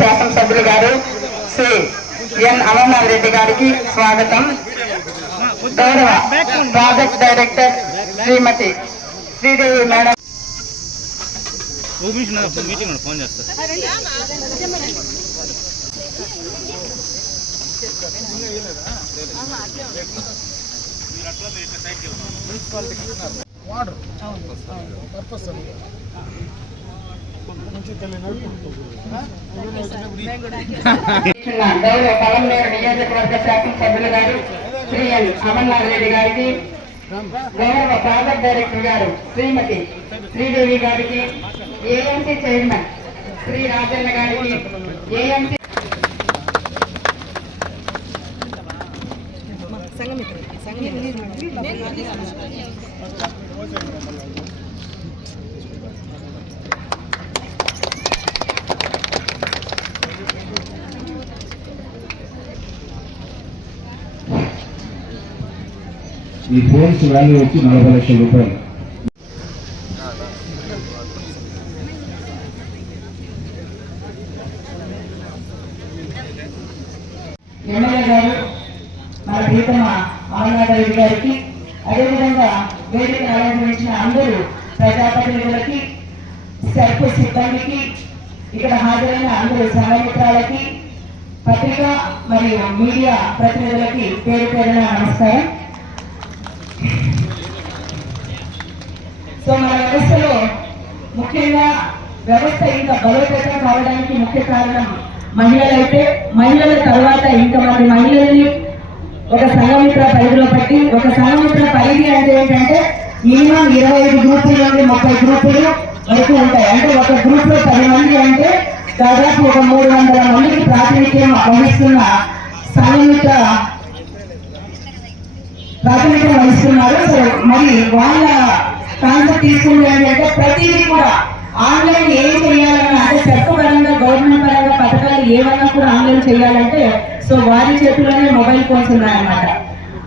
శాసనసభ్యులు గారు శ్రీ ఎన్ అమర్నాథ్ రెడ్డి గారికి స్వాగతం. గౌరవ ప్రాజెక్ట్ డైరెక్టర్ శ్రీమతి శ్రీదేవి మేడం ఫోన్ చేస్తారు. గౌరవ పలంనేరు నియోజకవర్గ శాసనసభ్యులు గారు శ్రీ ఎన్ అమర్నాథ్ రెడ్డి గారికి, గౌరవ ప్రాజెక్ట్ డైరెక్టర్ గారు శ్రీమతి శ్రీదేవి గారికి, ఏఎంసీ చైర్మన్ శ్రీ రాజన్న గారికి, ఏఎంసీ ఈ ఫోన్స్ వాల్యూ వచ్చి 40 లక్షల రూపాయలు. ఎమ్మెల్యే గారు మన ప్రీతమ అమర్నాథ్ రెడ్డి గారికి, అదేవిధంగా వేదికను అలంకరించిన అందరూ ప్రజాప్రతినిధులకి, సర్పు సిబ్బందికి, ఇక్కడ హాజరైన అందరూ సంఘమిత్రాలకి, పత్రికా మరియు మీడియా ప్రతినిధులకి పేరు పేరున నమస్కారం. సో మన వ్యవస్థలో ముఖ్యంగా వ్యవస్థ ఇంకా బలోపేతం కావడానికి ముఖ్య కారణం మహిళలైతే, మహిళల తర్వాత ఇంతమంది మహిళల్ని ఒక సంఘమిత్ర పరిధిలో పట్టి, ఒక సంఘమిత్ర పరిధి అంటే ఏంటంటే మినిమం 25 గ్రూపుల నుండి 30 గ్రూపులు వరకు ఉంటాయి. అంటే ఒక గ్రూప్ లో 10 మంది అంటే దాదాపు ఒక 300 మందికి ప్రాతినిధ్యం వహిస్తున్న సంఘమిత్ర ప్రాతినిధ్యం వహిస్తున్నారు. సో మరి వాళ్ళ కాన్సెప్ట్ తీసుకుంటే ఏంటంటే ప్రతిదీ కూడా ఆన్లైన్ ఏం చేయాలన్నా, అంటే చట్ట పరంగా గవర్నమెంట్ పరంగా పథకాలు ఏమన్నా కూడా ఆన్లైన్ చేయాలంటే సో వారి చేతిలోనే మొబైల్ ఫోన్స్ ఉన్నాయన్నమాట.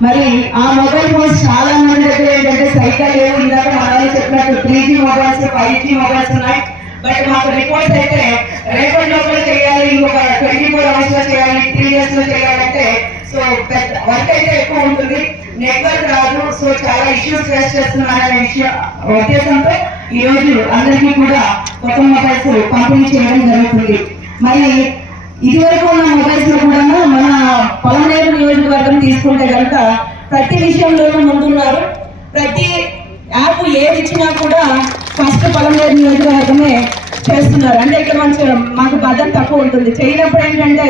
మరి ఆ మొబైల్ ఫోన్స్ చాలా మంది దగ్గర ఏంటంటే సైకిల్ లేవు. ఇందాక మనం చెప్పినట్టు 3G మొబైల్స్, 5G మొబైల్స్ ఉన్నాయి. బట్ మాకు రిపోర్ట్స్ అయితే రేపటి లోపల చేయాలి, ఇంకొక 24 hours లో చేయాలి, 3 years లో చేయాలంటే సో వర్క్ అయితే ఎక్కువ ఉంటుంది, నెట్వర్క్ రాదు. సో చాలా ఇష్యూస్ ఫేస్ చేస్తున్నారనే ఉద్దేశంతో ఈ రోజు అందరికీ కూడా కొత్త మొబైల్స్ పంపిణీ చేయడం జరుగుతుంది. మరి ఇదివరకు ఉన్న మొబైల్స్ లో కూడా మన పలంనేరు నియోజకవర్గం తీసుకుంటే కనుక ప్రతి విషయంలోనూ ముందున్నారు. ప్రతి యాప్ ఏది ఇచ్చినా కూడా ఫస్ట్ పలంనేరు నియోజకవర్గమే చేస్తున్నారు. అంటే ఇక్కడ మాకు బడ్జెట్ తక్కువ ఉంటుంది. చేయనప్పుడు ఏంటంటే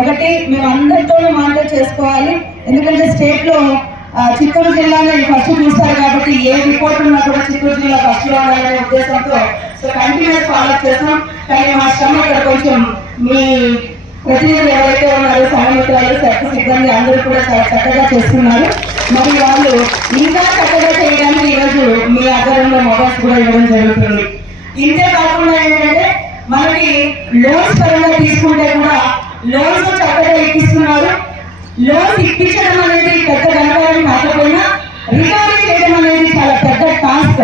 ఒకటి మేము అందరితోనూ మానిటర్ చేసుకోవాలి. ఎందుకంటే స్టేట్ లో చిత్తూరు జిల్లాని ఫస్ట్ చూస్తారు కాబట్టి ఏ రిపోర్ట్ ఉన్నా కూడా చిత్తూరు జిల్లా ఫస్ట్ లో ఉండాలనే ఉద్దేశంతో సో కంటిన్యూస్ ఫాలో చేస్తాం. కానీ మా శ్రమ ఇక్కడ కొంచెం మీ ప్రతినిధులు ఎవరైతే ఉన్నారో సంఘమిత్రాలు, సర్వ సిబ్బంది అందరూ కూడా చాలా చక్కగా చేస్తున్నారు. మరి వాళ్ళు ఇంకా చక్కగా చేయడానికి ఈరోజు మీ ఆధారంలో మొబైల్స్ కూడా ఇవ్వడం జరుగుతుంది. ఇంతే కాకుండా ఏంటంటే మనకి లోన్స్ పరంగా తీసుకుంటే కూడా లోన్స్ చక్కగా ఇప్పిస్తున్నారు. లోన్స్ ఇప్పించడం అనేది పెద్ద గణకారం కాకపోయినా రికవరీ చేయడం అనేది చాలా పెద్ద టాస్క్.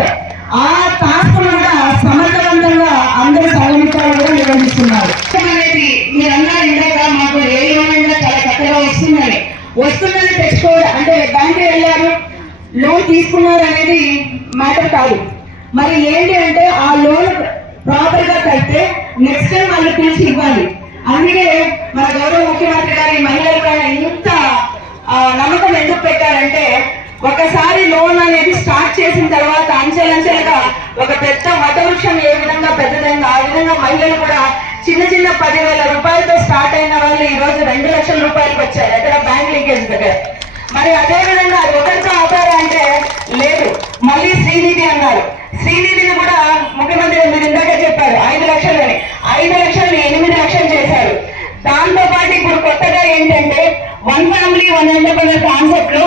ఆ టాస్క్ కూడా సమర్థవంతంగా అందరూ సంఘమిత్రాలు కూడా నిర్వహిస్తున్నారు. అనేది మీరందరూ ఇందాక మాకు ఏ లోన్ అయినా చాలా చక్కగా వస్తుందని తెచ్చుకోవడం అంటే బ్యాంకు వెళ్ళారు, లోన్ తీసుకున్నారు అనేది మ్యాటర్ కాదు. మరి ఏంటి అంటే ఆ లోన్ ప్రాపర్ గా కడితే నెక్స్ట్ టైం వాళ్ళు పిలిచి ఇవ్వాలి. అందుకే మన గౌరవ ముఖ్యమంత్రి గారి మహిళల పైన ఇంత నమ్మకం ఎందుకు పెట్టారంటే ఒకసారి లోన్ అనేది స్టార్ట్ చేసిన తర్వాత అంచెలంచెలుగా ఒక పెద్ద వటవృక్షం ఏ విధంగా పెద్దదైందో ఆ విధంగా మహిళలు కూడా చిన్న చిన్న 10,000 రూపాయలతో స్టార్ట్ అయిన వాళ్ళు ఈ రోజు 2 లక్షల రూపాయలకు వచ్చారు ఎక్కడ బ్యాంక్ లింకేజ్ దగ్గర. మరి అదే విధంగా అది ఒకరితో ఆపారా అంటే లేదు, మళ్ళీ శ్రీనిధి అన్నారు. శ్రీనిధిని కూడా ముఖ్యమంత్రి మీరు ఇందాక చెప్పారు 5 లక్షలని 5 లక్షలని 8 లక్షలు చేశారు. దాంతో పాటు ఇప్పుడు కొత్తగా ఏంటంటే 1 ఫ్యామిలీ 1 ఎంటర్ప్రైనర్ కాన్సెప్ట్ లో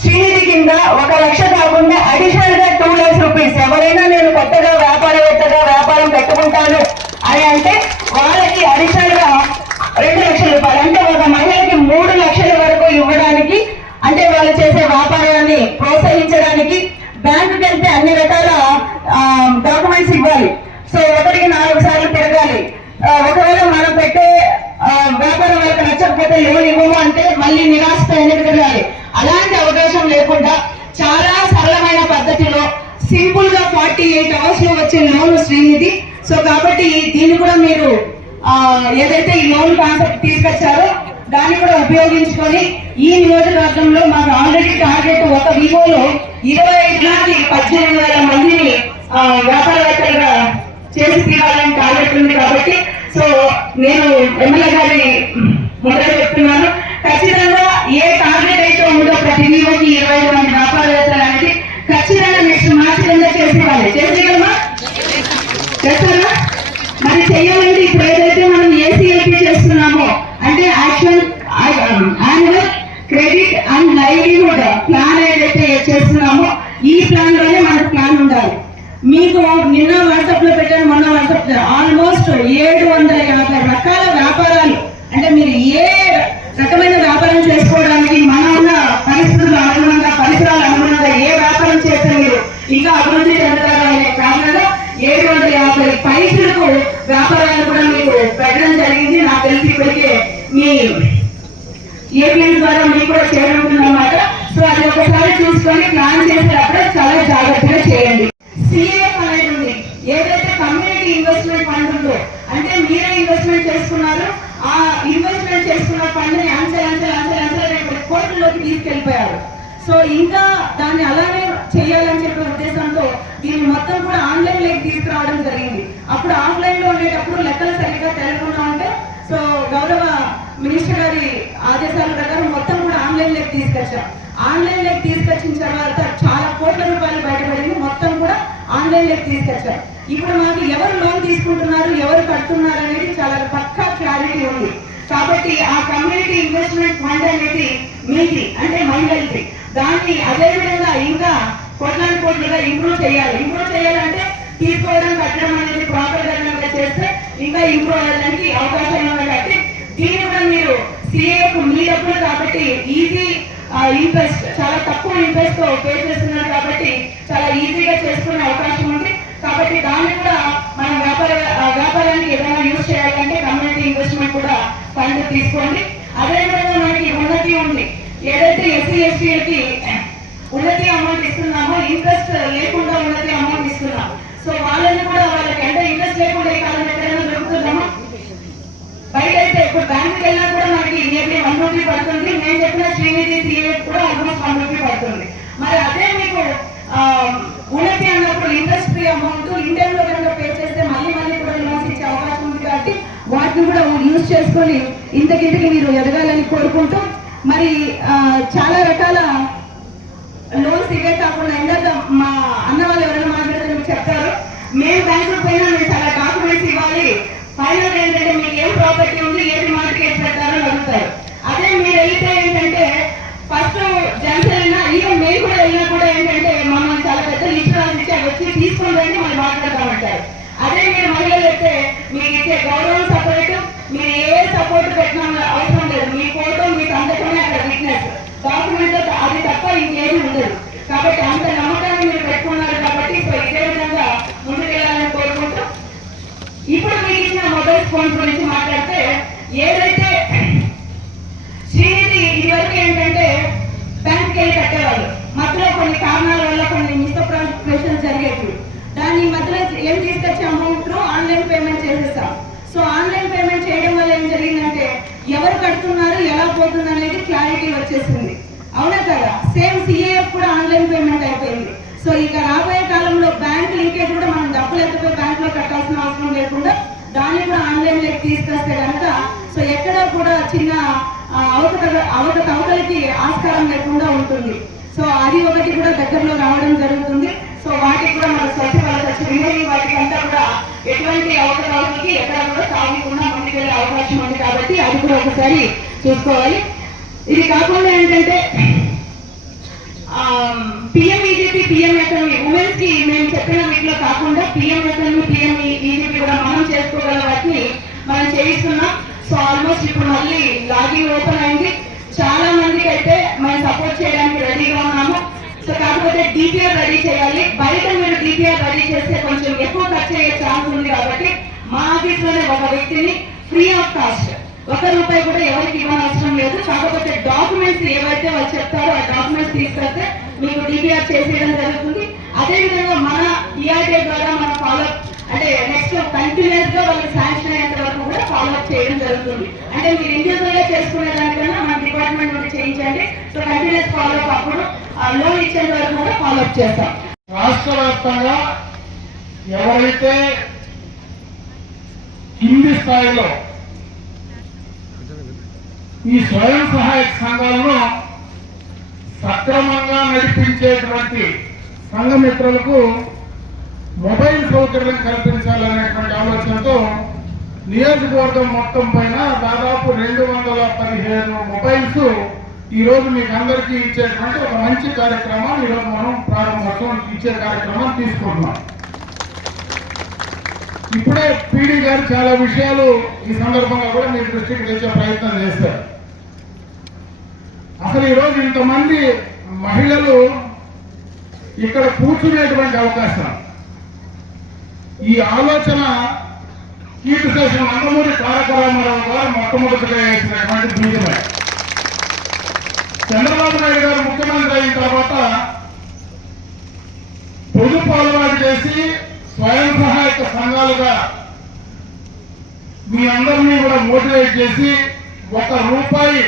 శ్రీనిధి కింద 1 లక్ష కాకుండా అడిషనల్ గా 2 lakhs రూపీస్ ఎవరైనా నేను కొత్తగా వ్యాపారం పెట్టుకుంటాను అని అంటే వాళ్ళకి అడిషనల్ గా 2 లక్షల రూపాయలు, అంటే ఒక మహిళకి 3 లక్షల వరకు ఇవ్వడానికి, అంటే వాళ్ళు చేసే వ్యాపారాన్ని ప్రోత్సహించడానికి బ్యాంకుకి వెళ్తే అన్ని రకాల డాక్యుమెంట్స్ ఇవ్వాలి. సో ఒకరికి 4 సార్లు తిరగాలి. ఒకవేళ మనం పెట్టే వ్యాపారం వాళ్ళకి నచ్చకపోతే లోన్ ఇవ్వము అంటే మళ్ళీ నిరాశతో ఎన్నిక తిరగాలి. అలాంటి అవకాశం లేకుండా చాలా సరళమైన పద్ధతిలో సింపుల్ గా 48 hours లో వచ్చే లోన్ శ్రీనిధి. సో కాబట్టి దీన్ని కూడా మీరు ఏదైతే ఈ లోన్ కాన్సెప్ట్ తీసుకొచ్చారో దాన్ని కూడా ఉపయోగించుకొని ఈ నియోజకవర్గంలో మాకు ఆల్రెడీ టార్గెట్ ఒక వివోలో 18,000 మందిని వ్యాపారవేత్తలుగా చేసి తీరాలని టార్గెట్ ఉంది. కాబట్టి సో నేను ఎమ్మెల్యే గారి ముందర చెప్తున్నాను, ఖచ్చితంగా ఏ టార్గెట్ అయితే ఉందో ప్రతి వివోకి 25 మంది వ్యాపారవేత్తలు అనేది ఖచ్చితంగా నెక్స్ట్ మార్చి కింద చేసేవాళ్ళు. చేసేయగలమా? చేస్తారా? మరి చెయ్యాలంటే ఇప్పుడు ఏదైతే మనం ఏసీఎల్పీ చేస్తున్నామో అంటే annual credit and livelihood plan ఏదైతే చేస్తున్నామో ఈ ప్లాన్ లోనే మనకు ప్లాన్ ఉండాలి. మీకు నిన్న వాట్సాప్ లో పెట్టాను, మొన్న వాట్సాప్ ఆల్మోస్ట్ 750 రకాల వ్యాపారాలు, అంటే మీరు ఏ రకమైన వ్యాపారం చేసుకోవడానికి మన ఉన్న పరిస్థితులు అనుగుణంగా పరిసరాలు అనుగుణంగా ఏ వ్యాపారం చేస్తే మీరు ఇంకా అభివృద్ధి చెందుతారు అనే కారణంగా 750 పైసలకు వ్యాపారాలు కూడా మీకు పెట్టడం జరిగింది. నాకు తెలిసి ఇప్పటికే మీ ఏపీఎం ద్వారా మీకు కూడా చేరుతుందన్నమాట. సో అది ఒకసారి చూసుకొని ప్లాన్ చేసేటప్పుడు చాలా జాగ్రత్తగా చేయండి. సిఏఎఫ్ అనేది ఉంది, ఏదైతే కమ్యూనిటీ ఇన్వెస్ట్మెంట్ ఫండ్ ఉందో అంటే మీరే ఇన్వెస్ట్మెంట్ చేసుకున్నారు, ఆ ఇన్వెస్ట్మెంట్ చేసుకున్న ఫండ్ ని అంచెలంచెలంచెలంచెల కోట్లలోకి తీసుకెళ్లిపోయారు. సో ఇంకా దాన్ని అలానే చేయాలని చెప్పే ఉద్దేశంతో దీన్ని మొత్తం కూడా ఆన్లైన్ లోకి తీసుకురావడం జరిగింది. అప్పుడు ఆఫ్లైన్ లో ఉండేటప్పుడు లెక్కలు సరిగ్గా తెలకుండా ఉంటే సో గౌరవ మినిస్టర్ గారి ఆదేశాల ప్రకారం మొత్తం కూడా ఆన్లైన్ లోకి తీసుకొచ్చాం. ఆన్లైన్ లోకి తీసుకొచ్చిన తర్వాత చాలా కోట్ల రూపాయలు బయటపడింది, మొత్తం కూడా ఆన్లైన్ లోకి తీసుకొచ్చాం. ఇప్పుడు మాకు ఎవరు లోన్ తీసుకుంటున్నారు, ఎవరు కడుతున్నారు అనేది చాలా పక్కా క్లారిటీ ఉంది. కాబట్టి ఆ కమ్యూనిటీ ఇన్వెస్ట్మెంట్ ఫండ్ అనేది మీది అంటే మహిళలకి, దాన్ని అదే విధంగా ఇంకా కోట్లుగా ఇంప్రూవ్ చేయాలంటే తీసుకోవడం కట్టడం అనేది ప్రాపర్ గా చేస్తే ఇంకా ఇంప్రూవ్ అవ్వడానికి అవకాశాలు ఉన్నాయి. కాబట్టి దీన్ని కూడా మీరు సిఏఎఫ్ మీ డబ్బులు కాబట్టి ఈజీ ఇంట్రెస్ట్, చాలా తక్కువ ఇంట్రెస్ట్ తో పే చేస్తున్నారు కాబట్టి చాలా ఈజీగా చేసుకునే అవకాశం ఉంది. కాబట్టి దాన్ని కూడా మనం వ్యాపారానికి ఏదైనా యూజ్ చేయాలంటే కమ్యూనిటీ ఇన్వెస్ట్మెంట్ కూడా ఫండ్ తీసుకోండి. అదేవిధంగా మనకి ఉన్నతి ఉంది, ఏదైతే ఎస్సీ ఎస్టీలకి ఉన్నతి అమౌంట్ ఇస్తున్నామో ఇంట్రెస్ట్ లేకుండా ఉన్నతి అమౌంట్ ఇస్తున్నాం. సో వాళ్ళని కూడా వాళ్ళకి అంటే ఇంట్రెస్ట్ లేకుండా ఈ కాలం ఎక్కడైనా దొరుకుతుందామా? బయట అయితే ఇప్పుడు బ్యాంకుకి వెళ్ళినా కూడా మనకి నియర్లీ 1 రూపీ పడుతుంది. నేను చెప్పిన శ్రీనిధి సిఏఎఫ్ కూడా ఆల్మోస్ట్ 1 రూపీ పడుతుంది. మరి అదే మీకు ఉన్నతి అన్నప్పుడు ఇంట్రెస్ట్ ఫ్రీ అమౌంట్ ఇండియన్ లో కనుక పే చేస్తే మళ్ళీ కూడా లోన్స్ ఇచ్చే అవకాశం ఉంది. కాబట్టి వాటిని కూడా యూజ్ చేసుకొని ఇంతకింతకి మీరు ఎదగాలని కోరుకుంటూ మరి చాలా రకాల లోన్స్ ఇవే కాకుండా ఇందాక మా అన్న వాళ్ళు ఎవరైనా మాట్లాడితే మీకు చెప్తారు, మేము బ్యాంకులో పోయినా మేము చాలా డాక్యుమెంట్స్ ఇవ్వాలి, ఫైనల్ ఏంటంటే మీకు ఏం ప్రాపర్టీ ఉంది, ఏది మార్కెట్ పెట్టారో అడుగుతారు. అదే మీరు వెళ్తే ఏంటంటే ఫస్ట్ జెంట్స్ అయినా ఈవెన్ మేము కూడా వెళ్ళినా కూడా ఏంటంటే మమ్మల్ని చాలా పెద్ద లిస్ట్ రాసి వచ్చి తీసుకొని రండి మనం మాట్లాడతామంటారు. అదే మీరు మహిళలు చెప్తే మీకు ఇచ్చే గౌరవం సపరేట్, మీరు ఏ సపోర్ట్ పెట్టినా అవసరం లేదు, మీ ఫోటో మీ సంతకమే అక్కడ విట్నెస్ డాక్యుమెంట్ అది తప్ప ఇంకేమీ ఉండదు. కాబట్టి అంత నమ్మకాన్ని మీరు పెట్టుకున్నారు కాబట్టి సో ఇదే విధంగా ముందుకెళ్ళాలని కోరుకుంటూ ఇప్పుడు మీకు ఇచ్చిన మొబైల్ ఫోన్స్ గురించి మాట్లాడితే ఏదైతే శ్రీనిధి ఇదివరకు ఏంటంటే బ్యాంక్కి వెళ్ళి కట్టేవాళ్ళు, మధ్యలో కొన్ని కారణాల వల్ల కొన్ని మిస్అప్రాపరేషన్ జరిగేవి. దాన్ని మధ్యలో ఏం తీసుకొచ్చాము, త్రూ ఆన్లైన్ పేమెంట్ చేసేస్తాం. సో ఆన్లైన్ పేమెంట్ చేయడం వల్ల ఏం జరిగిందంటే ఎవరు కడుతున్నారు ఎలా పోతుంది అనేది క్లారిటీ వచ్చేసింది. అవునా కదా? సేమ్ సిఏఎఫ్ కూడా ఆన్లైన్ పేమెంట్ అయిపోయింది. సో ఇక రాబోయే కాలంలో బ్యాంక్ లింకేజ్ కూడా మనం డబ్బులు ఎత్తిపోయి బ్యాంక్ లో కట్టాల్సిన అవసరం లేకుండా దాన్ని కూడా ఆన్లైన్ లోకి తీసుకొస్తే కనుక సో ఎక్కడా కూడా చిన్న అవకతవకలకి ఆస్కారం లేకుండా ఉంటుంది. సో అది ఒకటి కూడా దగ్గరలో రావడం జరుగుతుంది. సో వాటికి కూడా మన స్వచ్ఛ భారత్ రిమైనింగ్ వాటికి అంతా కూడా ఎటువంటి అవకతవకలకి ఎక్కడ కూడా సాగకుండా ముందుకెళ్ళే అవకాశం ఉంది. కాబట్టి అది కూడా ఒకసారి చూసుకోవాలి. ఇది కాకుండా ఏంటంటే పిఎంఈజీపీ పిఎంఎస్ఎంఈ ఉమెన్స్ కి మేము చెప్పిన వీటిలో కాకుండా పిఎంఎస్ఎంఈ పిఎంఈజీపీ కూడా మనం చేసుకోగల వాటిని మనం చేయిస్తున్నాం. సో ఆల్మోస్ట్ ఇప్పుడు మళ్ళీ లాగిన్ ఓపెన్ అయింది. చాలా మందికి అయితే మనం సపోర్ట్ చేయడానికి రెడీగా ఉన్నాము. సో కాకపోతే డిపిఆర్ రెడీ చేయాలి. బయట మీరు డిపిఆర్ రెడీ చేస్తే కొంచెం ఎక్కువ ఖర్చు అయ్యే ఛాన్స్ ఉంది కాబట్టి మా ఆఫీస్ లోనే ఒక వ్యక్తిని ఫ్రీ ఆఫ్ కాస్ట్, ₹1 కూడా ఎవరికి ఇవ్వనవసరం లేదు. కాకపోతే డాక్యుమెంట్స్ ఏవైతే వాళ్ళు చెప్తారో ఆ డాక్యుమెంట్స్ తీసుకొస్తే మీకు డిపిఆర్ చేసేయడం జరుగుతుంది. అదేవిధంగా మన డిఆర్డీఏ ద్వారా మనం ఫాలో అంటే నెక్స్ట్ కంటిన్యూస్ గా వాళ్ళకి శాంక్షన్ అయ్యేంత వరకు కూడా ఫాలో అప్ చేయడం జరుగుతుంది. అంటే మీరు ఇండివిజువల్ గా చేసుకునే దానికన్నా మన డిపార్ట్మెంట్ నుండి చేయించండి. సో కంటిన్యూస్ ఫాలో అప్ అప్పుడు లోన్ ఇచ్చేంత వరకు కూడా ఫాలో అప్ చేస్తాం. రాష్ట్ర వ్యాప్తంగా ఎవరైతే కింది స్థాయిలో ఈ స్వయం సహాయక సంఘాలను సక్రమంగా నడిపించేటువంటి సంఘమిత్రులకు మొబైల్ సౌకర్యం కల్పించాలనేటువంటి ఆలోచనతో నియోజకవర్గం మొత్తం పైన దాదాపు 215 మొబైల్స్ ఈ రోజు మీకు అందరికీ ఇచ్చేటువంటి ఒక మంచి కార్యక్రమం ఈరోజు మనం ప్రారంభోత్సవం ఇచ్చే కార్యక్రమం తీసుకుంటున్నాం. ఇప్పుడే పీడీ గారు చాలా విషయాలు ఈ సందర్భంగా కూడా మీ దృష్టికి తెచ్చే ప్రయత్నం చేశారు. అసలు ఈరోజు ఇంతమంది మహిళలు ఇక్కడ కూర్చునేటువంటి అవకాశం, ఈ ఆలోచన కీర్తిశేషం నందమూరి తారక రామారావు గారు మొట్టమొదటిగా వేసినటువంటి బీజమే. చంద్రబాబు నాయుడు గారు ముఖ్యమంత్రి అయిన తర్వాత పొదుపు అలవాటు చేసి స్వయం సహాయక సంఘాలుగా మీ అందరినీ కూడా మోటివేట్ చేసి ₹1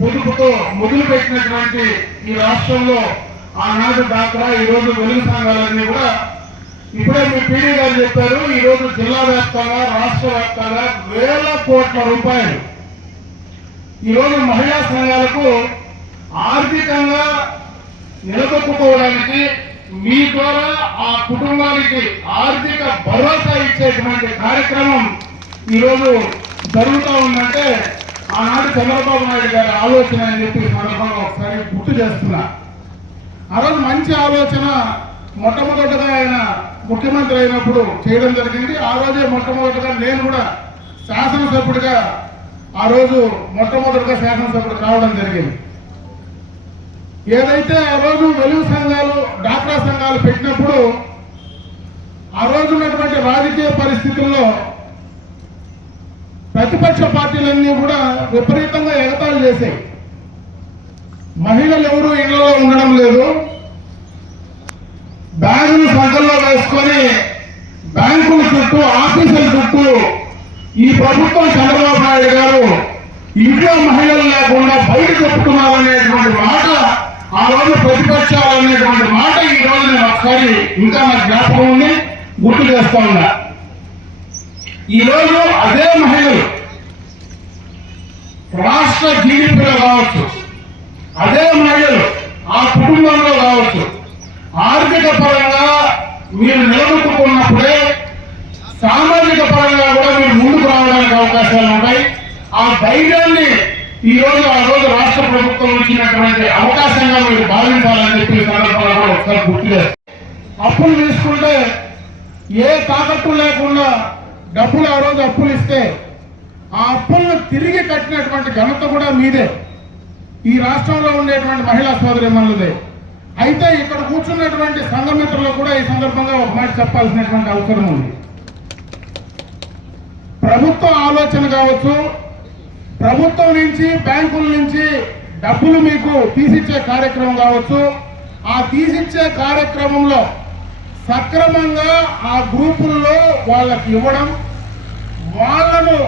పొదుపుతో మొదలు పెట్టినటువంటి ఈ రాష్ట్రంలో ఆనాడు డాక్రా ఈరోజు వెలుగు సంఘాలన్నీ కూడా ఇప్పుడే మీ పీడీ గారు చెప్పారు. ఈరోజు జిల్లా వ్యాప్తంగా రాష్ట్ర వ్యాప్తంగా వేల కోట్ల రూపాయలు ఈరోజు మహిళా సంఘాలకు ఆర్థికంగా నిలదొక్కుకోవడానికి మీ ద్వారా ఆ కుటుంబానికి ఆర్థిక భరోసా ఇచ్చేటువంటి కార్యక్రమం ఈరోజు జరుగుతూ ఉందంటే ఆనాడు చంద్రబాబు నాయుడు గారి ఆలోచన అని చెప్పి సందర్భంగా ఒకసారి గుర్తు చేస్తున్నా. ఆ రోజు మంచి ఆలోచన మొట్టమొదటిగా ఆయన ముఖ్యమంత్రి అయినప్పుడు చేయడం జరిగింది. ఆ రోజే మొట్టమొదటిగా నేను కూడా శాసనసభ్యుడిగా ఆ రోజు మొట్టమొదటిగా శాసనసభ్యుడు కావడం జరిగింది. ఏదైతే ఆ రోజు వెలుగు సంఘాలు డాక్రా సంఘాలు పెట్టినప్పుడు ఆ రోజు ఉన్నటువంటి రాజకీయ పరిస్థితుల్లో ప్రతిపక్ష పార్టీలన్నీ కూడా విపరీతంగా ఎగతాళి చేశాయి. మహిళలు ఎవరు ఇళ్లలో ఉండడం లేదు, బ్యాగులు సంఘంలో వేసుకొని బ్యాంకుల చుట్టూ ఆఫీసుల చుట్టూ ఈ ప్రభుత్వం చంద్రబాబు నాయుడు గారు ఇంట్లో మహిళలు లేకుండా బయట చెప్పుకున్నారనేటువంటి మాట ఆ రోజు ప్రతిపక్షాలు అనేటువంటి మాట ఈ రోజు నేను ఒకసారి ఇంకా నాకు జ్ఞాపకం ఉంది, గుర్తు చేస్తా ఉన్నా. ఈ రోజు అదే మహిళలు రాష్ట్ర జీడీపీలో కావచ్చు, అదే మహిళలు ఆ కుటుంబంలో కావచ్చు, ఆర్థిక పరంగా మీరు నిలబెట్టుకున్నప్పుడే సామాజిక పరంగా కూడా మీరు ముందుకు రావడానికి అవకాశాలు ఉంటాయి. ఆ ధైర్యాన్ని ఈ రోజు ఆ రోజు రాష్ట్ర ప్రభుత్వం ఇచ్చినటువంటి అవకాశంగా మీరు భావించాలని చెప్పి సందర్భంగా కూడా ఒకసారి గుర్తు చేస్తారు. అప్పులు తీసుకుంటే ఏ తాకట్టు లేకుండా డబ్బులు ఆ రోజు అప్పులు ఇస్తే ఆ అప్పులను తిరిగి కట్టినటువంటి ఘనత కూడా మీదే, ఈ రాష్ట్రంలో ఉండేటువంటి మహిళా సోదరిమణులదే. అయితే ఇక్కడ కూర్చున్నటువంటి సంఘమిత్రులకు కూడా ఈ సందర్భంగా ఒక మాట చెప్పాల్సినటువంటి అవసరం ఉంది. ప్రభుత్వ ఆలోచన కావచ్చు, ప్రభుత్వం నుంచి బ్యాంకుల నుంచి డబ్బులు మీకు తీసిచ్చే కార్యక్రమం కావచ్చు, ఆ తీసిచ్చే కార్యక్రమంలో సక్రమంగా ఆ గ్రూపుల్లో వాళ్ళకి ఇవ్వడం, వాళ్ళను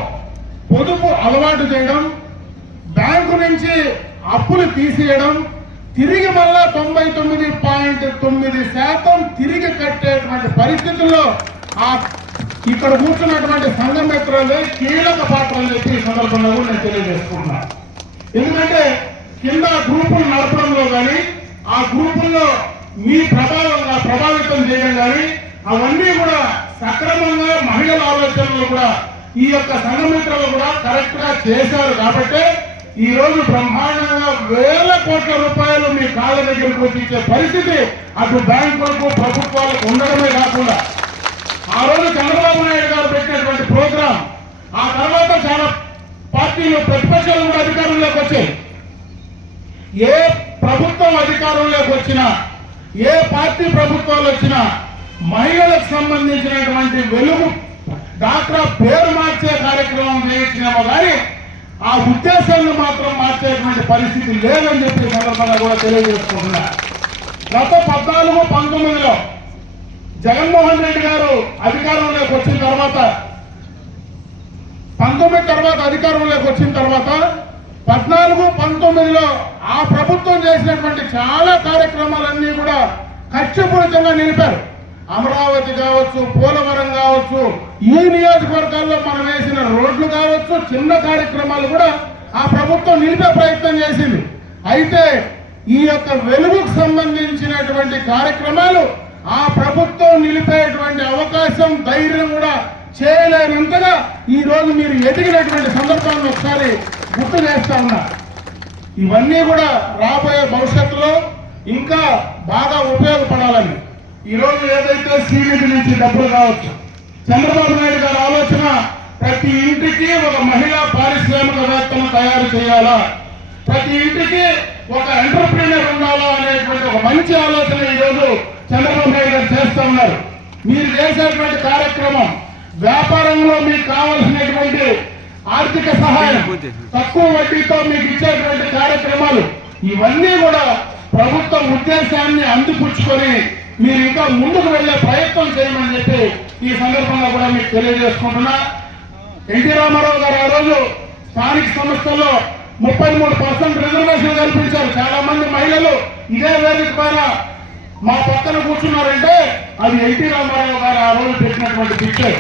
పొదుపు అలవాటు చేయడం, బ్యాంకు నుంచి అప్పులు తీసేయడం, తిరిగి మళ్ళా 99.9% తిరిగి కట్టేటువంటి పరిస్థితుల్లో ఆ ఇక్కడ కూర్చున్నటువంటి సంఘమిత్రులే కీలక పాత్ర అని చెప్పి ఈ సందర్భంలో నేను తెలియజేసుకుంటున్నాను. ఎందుకంటే కింద గ్రూపులు నడపడంలో కానీ ఆ గ్రూపుల్లో మీ ప్రభావితం చేయడం కానీ అవన్నీ కూడా సక్రమంగా మహిళల ఆలోచనలు కూడా ఈ యొక్క సంఘమిత్రులు కూడా కరెక్ట్ గా చేశారు. కాబట్టి ఈ రోజు బ్రహ్మాండంగా వేల కోట్ల రూపాయలు మీ కాళ్ళ దగ్గరకు వచ్చించే పరిస్థితి అటు బ్యాంకులకు ప్రభుత్వాలకు ఉండడమే కాకుండా ఆ రోజు చంద్రబాబు నాయుడు గారు పెట్టినటువంటి ప్రోగ్రాం ఆ తర్వాత చాలా పార్టీలు ప్రతిపక్షాలు కూడా అధికారంలోకి వచ్చాయి. ఏ ప్రభుత్వం అధికారంలోకి వచ్చినా ఏ పార్టీ ప్రభుత్వాలు వచ్చినా మహిళలకు సంబంధించినటువంటి వెలుగు డాక్టర్ పేరు మార్చే కార్యక్రమం చేయించినామో కానీ ఆ ఉద్దేశాన్ని మాత్రం మార్చేటువంటి పరిస్థితి లేదని చెప్పి సందర్భంగా కూడా తెలియజేసుకుంటున్నా. గత 14-19లో జగన్మోహన్ రెడ్డి గారు అధికారంలోకి వచ్చిన తర్వాత 19 తర్వాత అధికారంలోకి వచ్చిన తర్వాత 14-19లో ఆ ప్రభుత్వం చేసినటువంటి చాలా కార్యక్రమాలన్నీ కూడా ఖర్చుపూరితంగా నిలిపారు. అమరావతి కావచ్చు, పోలవరం కావచ్చు, ఈ నియోజకవర్గాల్లో మనం వేసిన రోడ్లు కావచ్చు, చిన్న కార్యక్రమాలు కూడా ఆ ప్రభుత్వం నిలిపే ప్రయత్నం చేసింది. అయితే ఈ యొక్క వెలుగుకు సంబంధించినటువంటి కార్యక్రమాలు ఆ ప్రభుత్వం నిలిపేటువంటి అవకాశం, ధైర్యం కూడా చేయలేనంతగా ఈ రోజు మీరు ఎదిగినటువంటి సందర్భాన్ని ఒకసారి గుర్తు చేస్తా ఉన్నా. ఇవన్నీ కూడా రాబోయే భవిష్యత్తులో ఇంకా బాగా ఉపయోగపడాలని ఈరోజు ఏదైతే సీనిధి నుంచి డబ్బులు కావచ్చు, చంద్రబాబు నాయుడు గారి ఆలోచన ప్రతి ఇంటికి ఒక మహిళా పారిశ్రామికవేత్తను తయారు చేయాలా, ప్రతి ఇంటికి ఒక ఎంటర్ప్రీనర్ ఉండాలా అనేటువంటి ఒక మంచి ఆలోచన ఈరోజు చంద్రబాబు నాయుడు గారు చేస్తా ఉన్నారు. మీరు చేసేటువంటి కార్యక్రమం వ్యాపారంలో మీకు కావలసినటువంటి ఆర్థిక సహాయం, తక్కువ వడ్డీతో మీకు ఇచ్చేటువంటి కార్యక్రమాలు, ఇవన్నీ కూడా ప్రభుత్వ ఉద్దేశాన్ని అందిపుచ్చుకొని మీరు ఇంకా ముందుకు వెళ్లే ప్రయత్నం చేయమని చెప్పి ఈ సందర్భంగా కూడా మీకు తెలియజేసుకుంటున్నా. ఎన్టీ రామారావు గారు ఆ రోజు స్థానిక సంస్థల్లో 33% రిజర్వేషన్ కల్పించారు. చాలా మంది మహిళలు ఇదే వేదిక పైన మా పక్కన కూర్చున్నారంటే అది ఎన్టీ రామారావు గారు ఆ రోజు పెట్టినటువంటి పిక్చర్.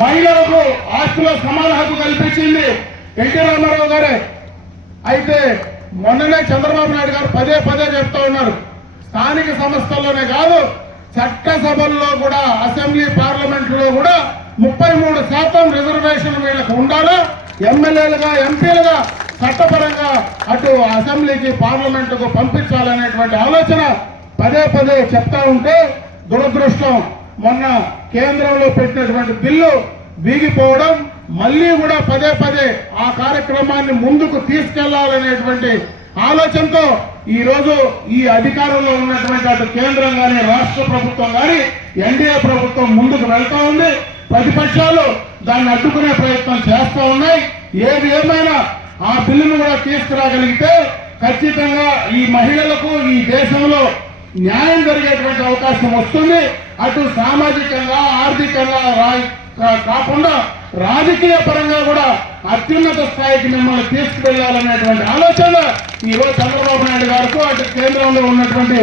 మహిళలకు ఆస్తిలో సమాన హక్కు కల్పించింది ఎన్టీ రామారావు గారే. అయితే మొన్ననే చంద్రబాబు నాయుడు గారు పదే చెప్తా ఉన్నారు, స్థానిక సంస్థల్లోనే కాదు చట్టసభల్లో కూడా, అసెంబ్లీ పార్లమెంట్ లో కూడా 33% రిజర్వేషన్ వీళ్ళకు ఉండాలా, ఎమ్మెల్యేలుగా ఎంపీలుగా చట్టపరంగా అటు అసెంబ్లీకి పార్లమెంటుకు పంపించాలనేటువంటి ఆలోచన పదే చెప్తా ఉంటే దురదృష్టం మొన్న కేంద్రంలో పెట్టినటువంటి బిల్లు వీగిపోవడం, మళ్ళీ కూడా పదే ఆ కార్యక్రమాన్ని ముందుకు తీసుకెళ్లాలనేటువంటి ఆలోచనతో ఈ రోజు ఈ అధికారంలో ఉన్నటువంటి అటు కేంద్రం కానీ, రాష్ట్ర ప్రభుత్వం కానీ, ఎన్డీఏ ప్రభుత్వం ముందుకు వెళ్తా ఉంది. ప్రతిపక్షాలు దాన్ని అడ్డుకునే ప్రయత్నం చేస్తా ఉన్నాయి. ఏది ఏమైనా ఆ బిల్లును కూడా తీసుకురాగలిగితే ఖచ్చితంగా ఈ మహిళలకు ఈ దేశంలో న్యాయం జరిగేటువంటి అవకాశం వస్తుంది. అటు సామాజికంగా, ఆర్థికంగా కాకుండా రాజకీయ పరంగా కూడా అత్యున్నత స్థాయికి మిమ్మల్ని తీసుకువెళ్లాలనేటువంటి ఆలోచన ఈ రోజు చంద్రబాబు నాయుడు గారికి, అటు కేంద్రంలో ఉన్నటువంటి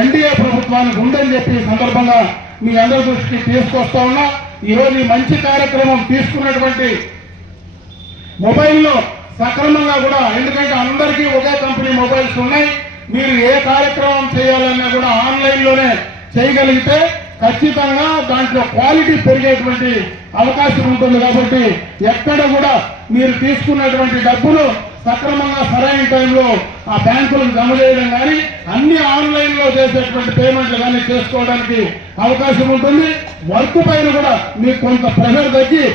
ఎన్డీఏ ప్రభుత్వానికి ఉందని చెప్పి ఈ సందర్భంగా మీ అందరి దృష్టికి తీసుకొస్తా ఉన్నా. ఈ రోజు ఈ మంచి కార్యక్రమం తీసుకున్నటువంటి మొబైల్లో సక్రమంగా కూడా, ఎందుకంటే అందరికీ ఒకే కంపెనీ మొబైల్స్ ఉన్నాయి, మీరు ఏ కార్యక్రమం చేయాలన్నా కూడా ఆన్లైన్ లోనే చేయగలిగితే ఖచ్చితంగా దాంట్లో క్వాలిటీ పెరిగేటువంటి అవకాశం ఉంటుంది. కాబట్టి ఎక్కడ కూడా మీరు తీసుకున్నటువంటి డబ్బులు సక్రమంగా సరైన టైంలో ఆ బ్యాంకులకు జమ చేయడం కానీ, అన్ని ఆన్లైన్ లో చేసేటువంటి పేమెంట్లు కానీ చేసుకోవడానికి అవకాశం ఉంటుంది. వర్క్ పైన కూడా మీకు కొంత ప్రెషర్ తగ్గి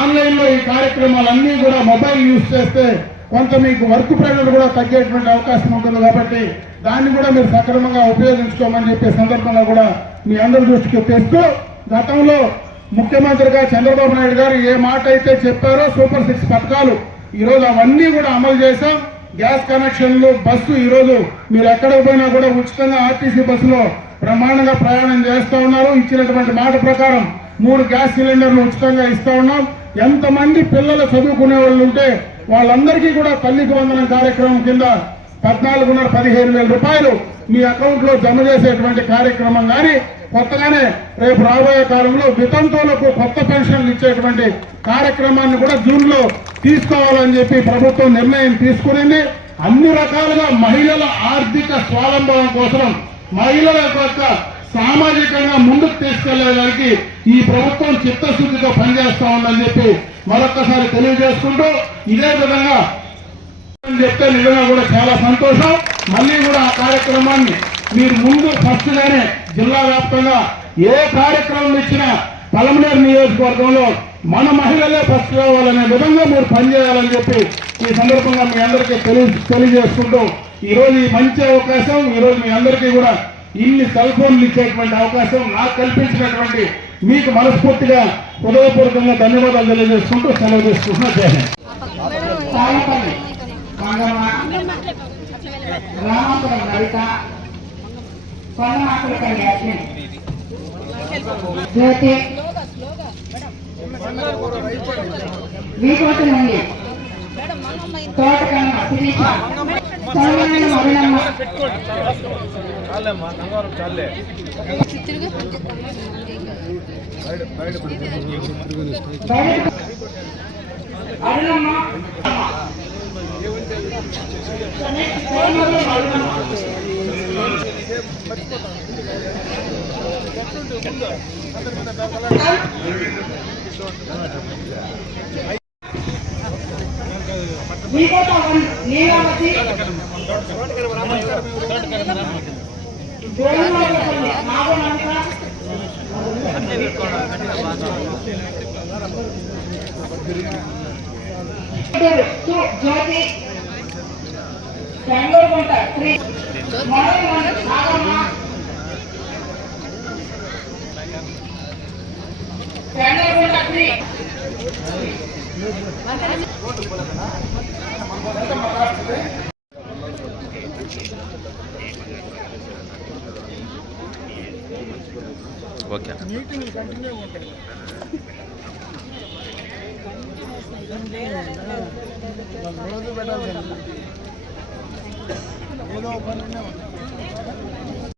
ఆన్లైన్ లో ఈ కార్యక్రమాలన్నీ కూడా మొబైల్ యూజ్ చేస్తే కొంత మీకు వర్క్ ప్రెషర్ కూడా తగ్గేటువంటి అవకాశం ఉంటుంది. కాబట్టి దాన్ని కూడా మీరు సక్రమంగా ఉపయోగించుకోమని చెప్పే సందర్భంగా కూడా మీ అందరి దృష్టికి తెస్తూ, గతంలో ముఖ్యమంత్రిగా చంద్రబాబు నాయుడు గారు ఏ మాట అయితే చెప్పారో సూపర్ 6 పథకాలు ఈరోజు అవన్నీ కూడా అమలు చేశాం. గ్యాస్ కనెక్షన్లు, బస్సు, ఈరోజు మీరు ఎక్కడికి పోయినా కూడా ఉచితంగా ఆర్టీసీ బస్సులో బ్రహ్మాండంగా ప్రయాణం చేస్తూ ఉన్నారు. ఇచ్చినటువంటి మాట ప్రకారం 3 గ్యాస్ సిలిండర్లు ఉచితంగా ఇస్తా ఉన్నాం. ఎంతమంది పిల్లలు చదువుకునే వాళ్ళు ఉంటే వాళ్ళందరికీ కూడా తల్లికి వందనం కార్యక్రమం కింద 14,15,000 రూపాయలు మీ అకౌంట్ లో జమ చేసేటువంటి కార్యక్రమం కానీ, కొత్తగానే రేపు రాబోయే కాలంలో వితంతువులకు కొత్త పెన్షన్లు ఇచ్చేటువంటి కార్యక్రమాన్ని కూడా జూన్ లో తీసుకోవాలని చెప్పి ప్రభుత్వం నిర్ణయం తీసుకునింది. అన్ని రకాలుగా మహిళల ఆర్థిక స్వావలంబనం కోసం, మహిళల యొక్క సామాజికంగా ముందుకు తీసుకెళ్లేదానికి ఈ ప్రభుత్వం చిత్తశుద్ధితో పనిచేస్తా ఉందని చెప్పి మరొక్కసారి తెలియజేసుకుంటూ, ఇదే విధంగా చెప్తే నిజంగా కూడా చాలా సంతోషం. మళ్ళీ కూడా ఆ కార్యక్రమాన్ని మీరు ముందు ఫస్ట్ గానే జిల్లా వ్యాప్తంగా ఏ కార్యక్రమం ఇచ్చినా పలమనేరు నియోజకవర్గంలో మన మహిళలే ఫస్ట్ రావాలనే విధంగా మీరు పనిచేయాలని చెప్పి ఈ సందర్భంగా మీ అందరికీ తెలియజేసుకుంటూ ఈరోజు ఈ మంచి అవకాశం, ఈరోజు మీ అందరికీ కూడా ఇన్ని సెల్ ఫోన్లు ఇచ్చేటువంటి అవకాశం నాకు కల్పించినటువంటి మీకు మనస్ఫూర్తిగా హృదయపూర్వకంగా ధన్యవాదాలు తెలియజేసుకుంటూ సెలవు తీసుకుంటున్నా. జై హింద్. తాళపల్లి మంగమ్మ, రామాపురం లలిత, కొండమాకులపల్లి అశ్విన్, జ్యోతి, వీకోటి నుండి తోటకమ్మ శిరీష, సోమనారాయణ మరుణమ్మ, అరుణమ్మ, వీకోట నీలావతి, గోవిందపల్లి నాగమణిక, జ్యోతి, బెంగళూరుకుంట శ్రీ నాగమ్మ, బెంగళూరుకుంట శ్రీ ఓకే ఏదో